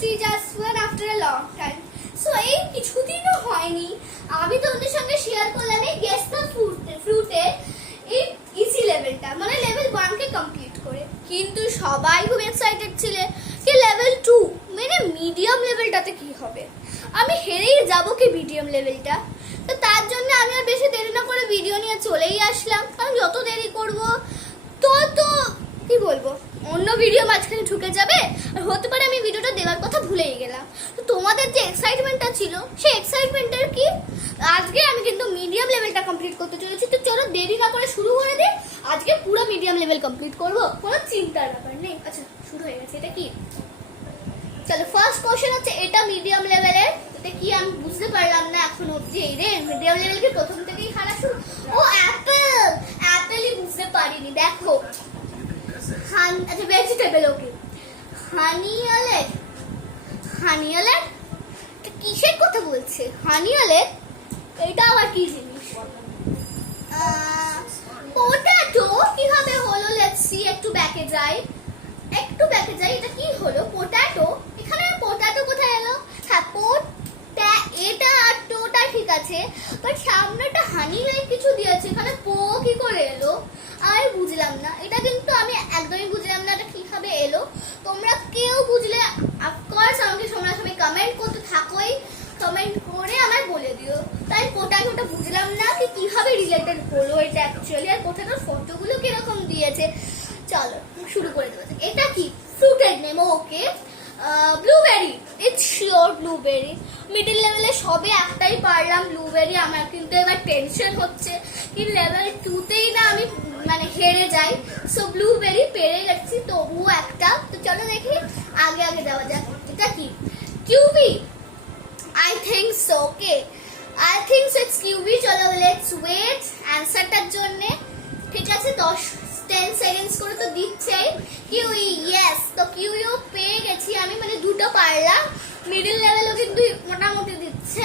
শ্রীজাসওয়ান after a long time. So এই কিছুদিনও হয়নি আমি তোমাদের সঙ্গে শেয়ার করলাম এই গেস দ্য ফ্রুটে এই ইজি লেভেলটা, মানে লেভেল 1 কে কমপ্লিট করে। কিন্তু সবাই খুব এক্সাইটেড ছিলে কি লেভেল 2 মানে মিডিয়াম লেভেলটাতে কি হবে। আমি হেরেই যাব কি মিডিয়াম লেভেলটা। তো তার জন্য আমি আর বেশি দেরি না করে ভিডিও নিয়ে চলেই আসলাম, কারণ যত দেরি করব তত কি বলবো অন্য ভিডিও মাঝখানে ঢুকে যাবে, আর হতে পারে আমি ভিডিওটা দেওয়ার কথা ভুলেই গেলাম। তো তোমাদের যে এক্সাইটমেন্টটা ছিল সেই এক্সাইটমেন্টের কি আজকে আমি কিন্তু মিডিয়াম লেভেলটা কমপ্লিট করতে চলেছি। তো চলো দেরি না করে শুরু করে দিই, আজকে পুরো মিডিয়াম লেভেল কমপ্লিট করব, কোনো চিন্তার ব্যাপার নেই। আচ্ছা শুরু হয়ে গেছে। এটা কি? চলো ফার্স্ট কোশ্চেন হচ্ছে এটা মিডিয়াম লেভেলের। এটা কি আমি বুঝতে পারলাম না এখন অবধি। এই রে মিডিয়াম লেভেল কি প্রথম থেকেই হারা শুরু? ও অ্যাপেল, অ্যাপেলই বুঝতে পারিনি। দেখো আচ্ছা ভেজিটেবল, ওকে হানি অলেট, হানি অলেট কিসের কথা বলছে? হানি অলেট এটা আবার কি জিনিস? পোটাটো কিভাবে হলো? লেটস সি, একটু ব্যাকে যাই, একটু ব্যাকে যাই। এটা কি হলো? পোটাটো, এখানে পোটাটো কোথায় এলো? হ্যাঁ পোটা, এটা আর টোটা ঠিক আছে, বাট সামনেটা হানি লাইক কিছু দিয়েছে, এখানে পো কি করে এলো আর বুঝলাম না। এটা কিন্তু আমি একদমই বুঝলাম না এটা কিভাবে এলো। তোমরা কেউ বুঝলে অফকোর্স আমাকে তোমরা সবাই কমেন্ট করতে থাকোই, কমেন্ট করে আমায় বলে দিও। তাই পোটাটোটা বুঝলাম না কি কিভাবে রিলেটেড হলো এটা অ্যাকচুয়ালি, আর পোটাটোর ফটোগুলো কিরকম দিয়েছে। চলো শুরু করে দেবো। এটা কি? ফ্রুটের name, okay blueberry, it's sure blueberry. Middle লেভেলে সবে একটাই পারলাম ব্লুবেরি, আমার কিন্তু এবার টেনশন হচ্ছে কি লেভেল 2তেই না আমি মানে হেরে যাই। সো ব্লুবেরি পেরে গেছি তবুও একটা। তো চলো দেখি আগে আগে যাওয়া যাক। এটা কি? Kiwi, I think so, okay I think so it's kiwi. চলো লেটস ওয়েট অ্যান্সারটার জন্য। ঠিক আছে 10 সেকেন্ডস করে তো দিচ্ছেই। কিউই, ইয়েস, তো কিউইও পেয়ে গেছি আমি, মানে দুটো পারলাম। মিডল লেভেলও কিন্তু মোটামুটি দিচ্ছে।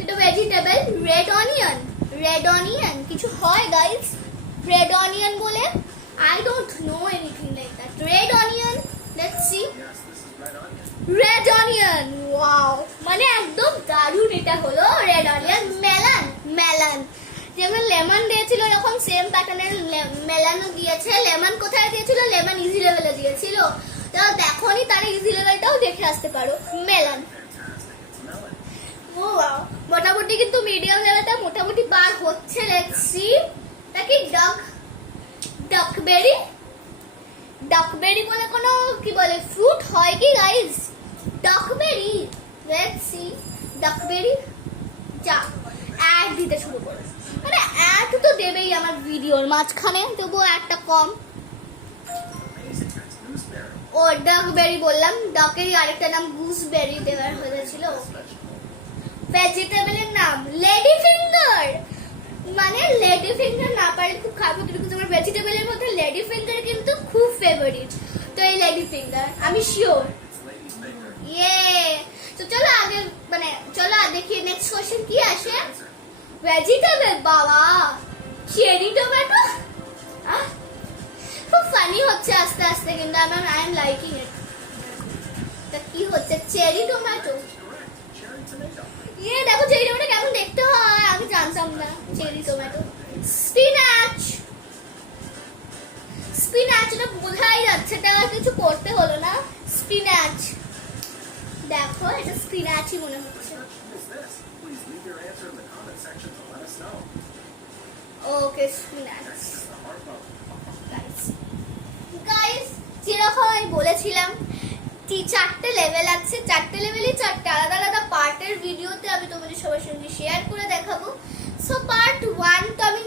এটা vegetable, red onion, red onion কিছু হয় গাইস রেড অনিয়ন বলে? I don't know anything like that. Red onion, let's see, red onion, wow মানে একদম দারুণ এটা হলো রেড অনিয়ন। মেলান, মেলান যেমন লেমন দিয়েছিল এরকম সেম প্যাটার্নের মেলানও দিয়েছে। লেমন কোথায় দিয়েছিল? লেমন ইজি লেভেলে দিয়েছিল। তো দেখোনি তার ইজি লেভেলটাও দেখে আসতে পারো। মেলান, ও ওয়াও মোটামুটি কিন্তু মিডিয়াম লেভেলটা মোটামুটি পার হচ্ছে। লেটস সি, তা কি ডাকবেরি, ডাকবেরি বলে কোনো কি বলে ফ্রুট হয় কি guys? Duckberry, let's see duckberry. যা অ্যাড দিতে শুরু করে, মানে অ্যাড তো দেবেই আমার ভিডিওর মাঝখানে, তবুও একটা কম। ও ডাকবেরি বললাম, ডাকেরই আরেকটা নাম গুসবেরি দেওয়ার হয়েছিল। ভেজিটেবলের নাম লেডি ফিঙ্গার, মানে লেডি ফিঙ্গার না পারলে খুব খারাপ, কিন্তু তোমার ভেজিটেবলের মধ্যে লেডি ফিঙ্গার কিন্তু খুব ফেভারিট। তো এই লেডি ফিঙ্গার আমি শিওর। ইয়ে, তো চলো আগে মানে চলো দেখি নেক্সট কোশ্চেন কি আসে। ভেজিটেবল, বাবা চেরি টমেটো, খুব ফানি হচ্ছে আস্তে আস্তে, কিন্তু আই এম লাইকিং ইট। তা কি হচ্ছে? Cherry tomato. ইয়ে দেখো চেরি টমেটো কেমন দেখতে হয়, আমি জানতাম না। Cherry tomato. স্পিনাচ, স্পিনাচ এটা বোঝাই যাচ্ছে, এটা আর কিছু করতে হলো না। স্পিনাচ, দেখো এটা স্পিনাচই মনে হচ্ছে। ওকে স্পিনাচ। গাইস যেরকম আমি বলেছিলাম 4টে লেভেল আছে, 4টে লেভেলই 4টে আলাদা আলাদা পার্টের ভিডিওতে আমি তোমাদের সবার সঙ্গে শেয়ার করে দেখাবো। সো পার্ট 1 তো আমি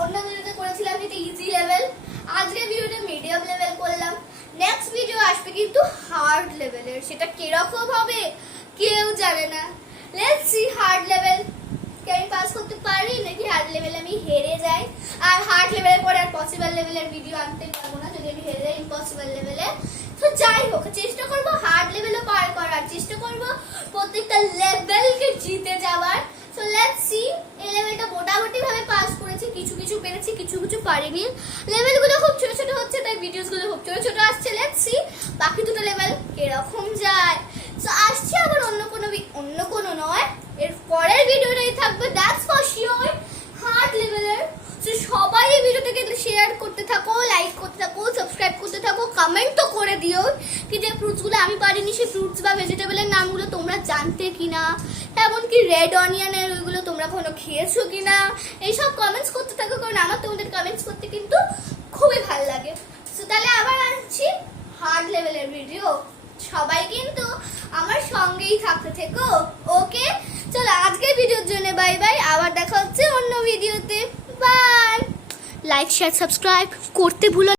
অন্য ভিডিওতে করেছিলাম যেটা ইজি লেভেল, আজকে ভিডিওটা মিডিয়াম লেভেল করলাম। নেক্সট ভিডিও আসবে কিন্তু হার্ড লেভেলের, সেটা কিরকম হবে কেউ জানে না। লেটস সি হার্ড লেভেল কে আমি পাস করতে পারি নাকি হার্ড লেভেলে আমি হেরে যাই। আর হার্ড লেভেলের পরে আর পসিবল লেভেলের ভিডিও আনতে পারবো না যদি আমি হেরে যাই ইম্পসিবল লেভেলে। তো যাই হোক চেষ্টা করবো হার্ড লেভেলও পার করার, চেষ্টা করবো প্রত্যেকটা লেভেলকে জিতে যাওয়ার। সো লেটস সি, এই লেভেলটা মোটামুটি ভাবে পাস করেছি, কিছু কিছু পেরেছি কিছু কিছু পারিনি। লেভেলগুলো খুব ছোট ছোট হচ্ছে তাই ভিডিওসগুলো খুব ছোট ছোট আসছে। লেটস সি বাকি দুটো লেভেল কিরকম যায়। সো করতে থাকো, লাইক করতে থাকো, সাবস্ক্রাইব করতে থাকো, কমেন্ট তো করে দিও কি যে ফ্রুটসগুলো আমি পারিনি সেই ফ্রুটস বা ভেজিটেবলের নামগুলো তোমরা জানতে কিনা, এমনকি রেড অনিয়নের ওইগুলো তোমরা কখনো খেয়েছো কিনা, এইসব কমেন্টস করতে থাকো, কারণ আমার তোমাদের কমেন্টস করতে কিন্তু খুবই ভালো লাগে। তো তাহলে আবার আসছি হার্ড লেভেলের ভিডিও, সবাই কিন্তু আমার সঙ্গেই থাকতে থেকো। ওকে, চলো আজকের ভিডিওর জন্য বাই বাই, আবার দেখা হচ্ছে অন্য ভিডিওতে। বাই। লাইক শেয়ার সাবস্ক্রাইব করতে ভুলো